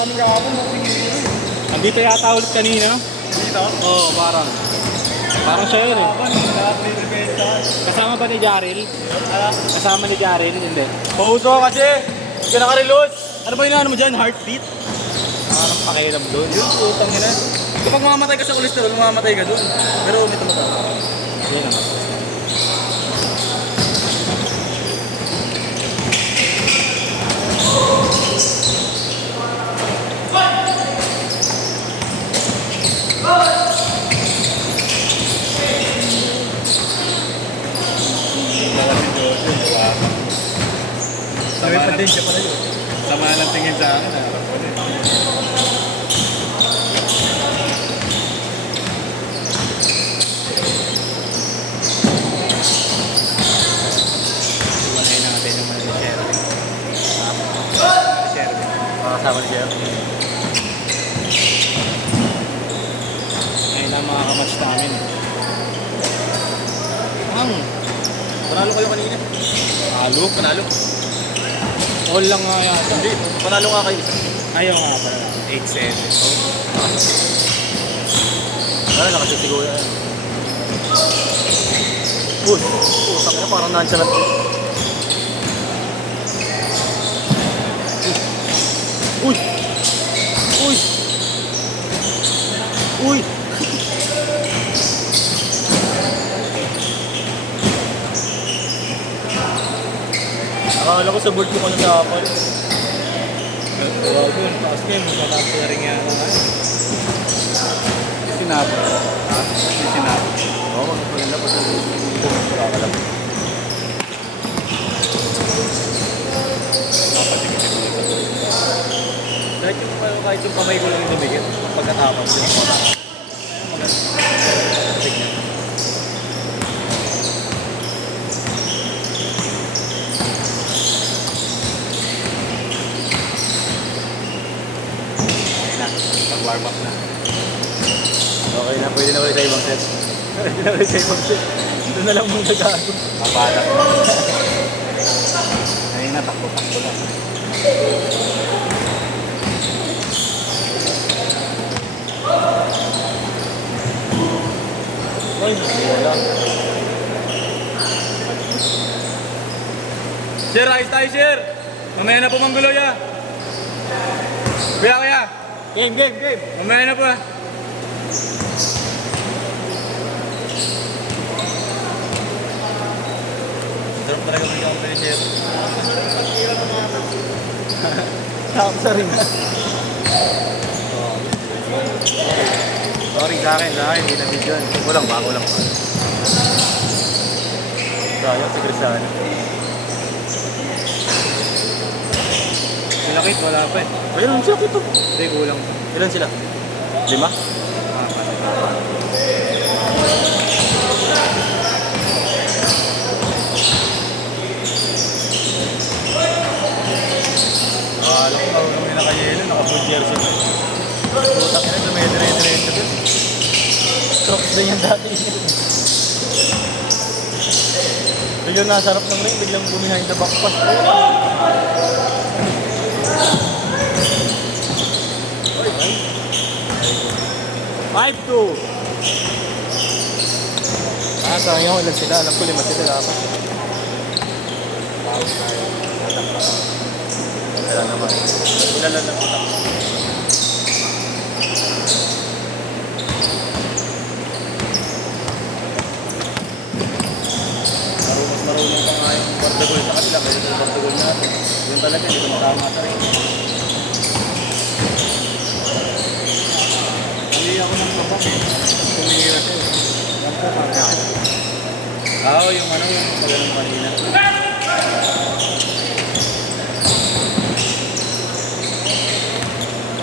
namin kahapon. Andito yata ulit kanina. Dito? Oo, parang. Parang siya yun eh. Kasama ba ni Jaril? Kasama ni Jaril? Hindi. Pauso kasi. Hindi ka nakareload. Ano ba yung ano mo dyan? Heartbeat? Parang pakiram doon. Yun, utang yun eh. Kapag mamamatay ka sa kolesterol, mamamatay ka dun. Pero may tumatawa. Yan naman. Sabi pa din siya pala yun. Sama ng tingin sa akin. Harap ko din. Iwalay natin yung mga Sherwin. Sherwin. Makasama ni Jeff. Ngayon ang mga kamatch namin eh. Panalo kayo kanina. Halo. Panalo. All lang nga yata. Hindi, panalo nga kayo isa. Ayaw nga pala. 8-7. Ano, nakasisigaw yan. Uy, utang na parang nonchalant. Uy! Uy! Uy! Akala ko sa board ko kung ano sa apple. Grabe yun. Taas kayo. Magkatapos na rin yan. Sinabi. Sinabi. Oo, magpaganda pa sa kakalap. Kahit yung kamay ko lang yung dumikit, pagkatapos yung mga tignan. Okay na. Pag-warm up na. Okay na, pwede na ulit sa ibang set. Pwede na ulit sa ibang set. Doon na lang mong nagago. Mabalak na. Ngayon na, takbo-takbo lang. Ay, wala. Sir, ayos tayo, sir. Mamaya na po manggulo ya. Kaya. Game, game, game! Mamaya na po ah. Sarap talaga may company, sir. Takap sa rin. Sorry sa akin, hindi na video yan. Kulang pa. Sayang si Cristiano. Sinakit, wala pa eh. Ayun, sila ito. Hindi, kulang pa. Ilan sila? 5? Alam ko marunong nila kay Yelo, naka-full jersey na. Putak na ito, may dire-diretso din. Crocs din yan dati. Biglang nasa harap ng ring, biglang behind the back pass. Oy, 5-2! sayang ilan sila. Alam ko 5 sila dapat. Wala naman. Ilan lang putak. Marunong pa nga yung bardagol sa kanila. Kaya yung bardagol natin. Yun talaga, hindi ko matama sa rin. Hindi ako ng kabang eh. Tumira siya eh. Yan po, parang Oo, yung ano, yung magalang kanina.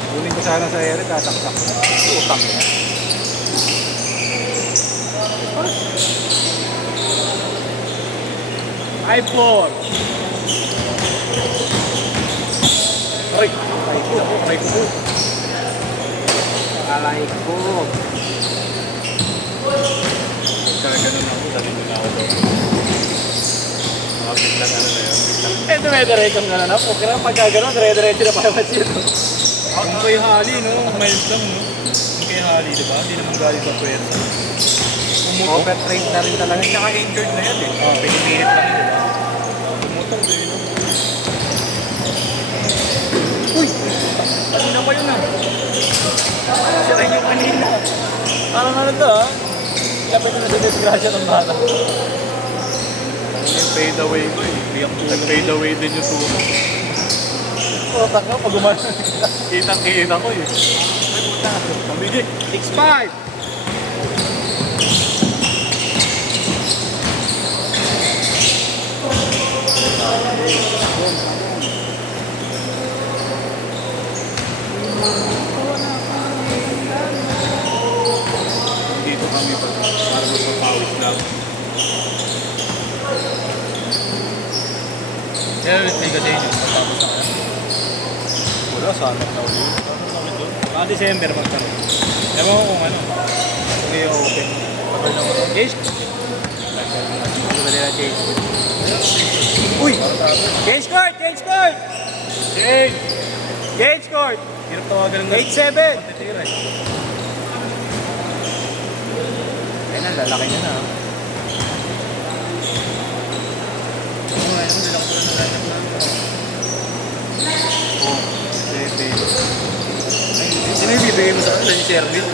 kunin ko sana sa ere, tataktak. Utang niya. I4! Aray! Aray ko. Alay ko. Kaya ganun ako, sabi ko na ako daw. Mga biglang ano na yun. Eh, dumediretso nga na. Okay na, pagka gano'n, dire-diretso na pa naman siya. Kung kay Hali, no? Miles lang, no? Kung kay Hali, di ba? Hindi naman galing sa pwersa. Overtrained na rin talaga. Tsaka injured na yan, eh. Pinipilit lang yun, di ba? Pumutong din, no? Uy! Kanina pa yun, ah. Siya rin yung kanina. Parang ano to ha? Lapit na sa disgrasya ng bata. Yung fade away ko, eh. Nag-fade away din yung sumo. Putak ka pag gumana. Kitang-kita ko, eh. Ay, puta. Mabigay. 6'5". Dito kami pa. Para magpapawis lang. Kaya ulit may kasi yun. Matapos na kaya. Wala, sana na ulit. December magkaroon. Ewan ko kung ano. Sige, open. Tagal na ako. Change. Ano ba nila change? Uy! Change court! Change court! Hey! Change court! Hirap tawagan ng 8-7! matitira eh. Ayun na, lalaki niya na. Ano nga yun, lalaki ko na nalanap na. Oh, bebe. Sino yung bibigay mo sa kanila? Si Shervin?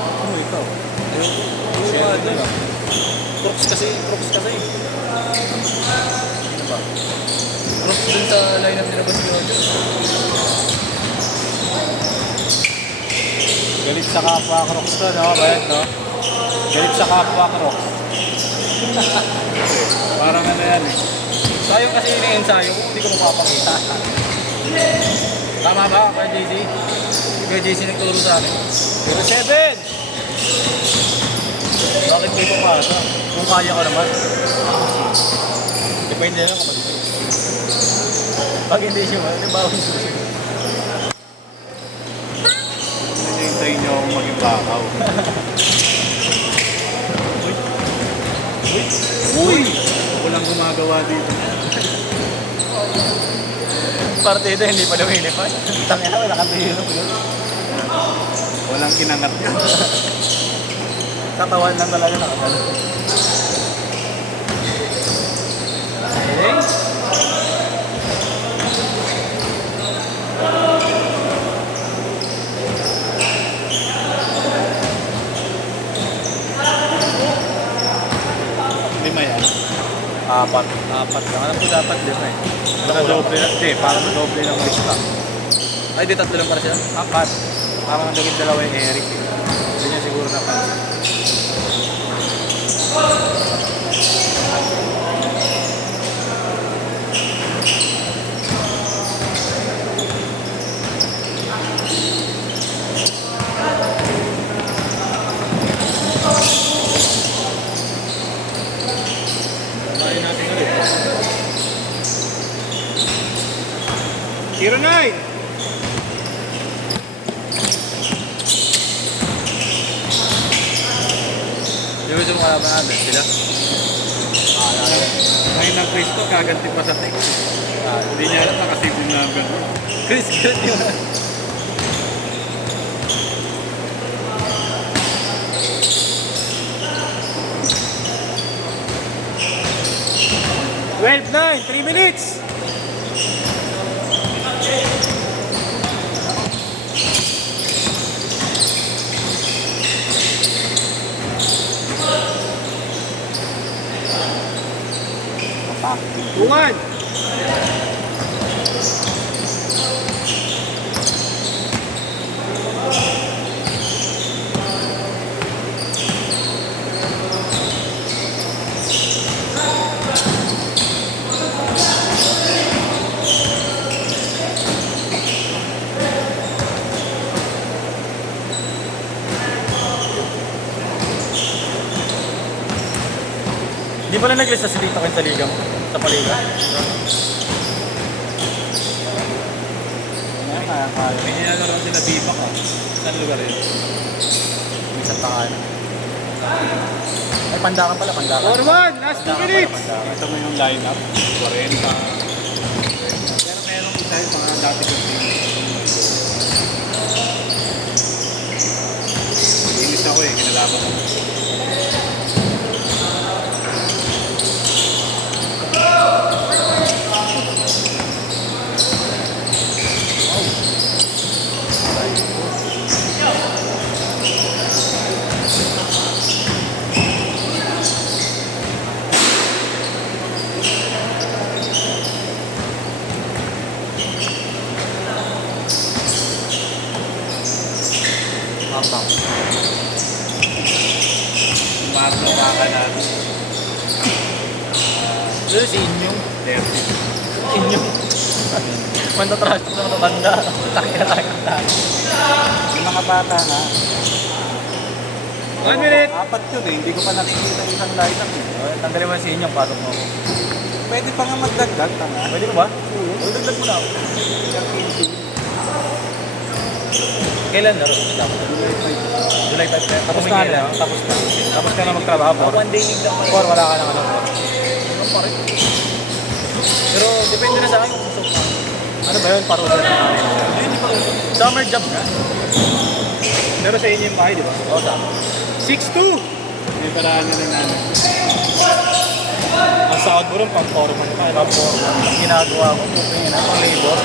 Ano, ikaw? Shervin lang. Crooks kasi. Ano ba? Crooks dun sa lineup nila ba si Roger? Galit sa kapwa Crocs to, no? Bayad, no? Galit sa kapwa Crocs. Parang ano yan, eh. Sayang kasi yung ensayo kung hindi ko mapapakita. Tama ba, Kuya JC? Kuya JC nagturo sa akin. 0-7! Bakit kayo pumasa? Kung kaya ko naman. Depende na lang kapag ito. Pag hindi siya, di ba ako susunod? Hintayin niyo akong maging bakaw. Uy! Walang gumagawa dito. Partida, hindi pa lumilipad. Tangina, wala kang tihiro ko yun. Walang kinangat yun. Katawan lang talaga nakagano. Okay. Lima yan. Apat lang. Alam ko dapat lima eh. Nakadoble na. Hindi, parang nadoble ng lista. Ay, di tatlo lang para sila. Apat. Parang naging dalawa yung Eric eh. Hindi niya siguro napansin. Kumain natin ulit. 0-9! Di ba yung kalaban natin? Sila? Ngayon ng Chris ko, kaganti pa sa text. Hindi niya alam nakasave yung number mo. Chris, good yun. Twelve 9, 3 minutes! Tungan! Hindi pala nag-list sa Silita kayo sa liga mo? Sa paliga? May nilalaro sila Bipak, ah. Saan lugar yun? Isang pangalan. Ay, Pandakan pala, Pandakan. 4-1, last 2 minutes! Ito mo yung lineup. 40. Pero merong isa yung mga dati ko Arno Makanan. Doon si Inyong. 30. Inyong. Mantatrash na matanda. Taki na tayo ng tayo. Yung mga bata na. 1 minute! Apat yun eh, hindi ko pa nakikita yung isang lineup eh. Tanggalin mo si Inyong, pasok mo ako. Pwede pa nga magdagdag, tanga. Pwede mo ba? Oo. Dagdag mo na ako. Kailan laro? July 5 na. Tapos na Kailan? Tapos na. Tapos ka na magtrabaho. One day league lang. Or wala ka na ano. Ano pa rin? Pero depende na sa akin kung gusto ko. Ano ba yun? Parusa na namin. Hindi parusa. Summer job ka. Pero sa inyo yung bahay, di ba? Oo, tama. 6'2". May paraan na lang namin. Ang sahod mo rin, pang-forma mo kaya. Tapos ginagawa ko. Booking na pang labor.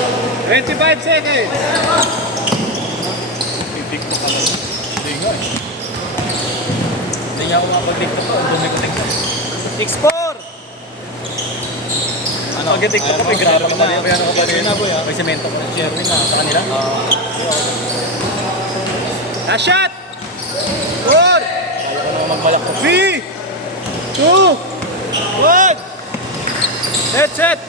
25 seconds! Titik mo ka lang. Hindi nga eh. Hindi niya ako makapag-tiktok ko. Ang dumi ko tiktok. 6'4". Ano? Pag-tiktok ko, may grabe ka pa rin. May ano ka pa rin. Sherwin na, boy, ah. May semento ko. Sherwin na. Sa kanila? Last shot! Good! Kaya ko naman magbalak ko. 3, 2, 1! Headset!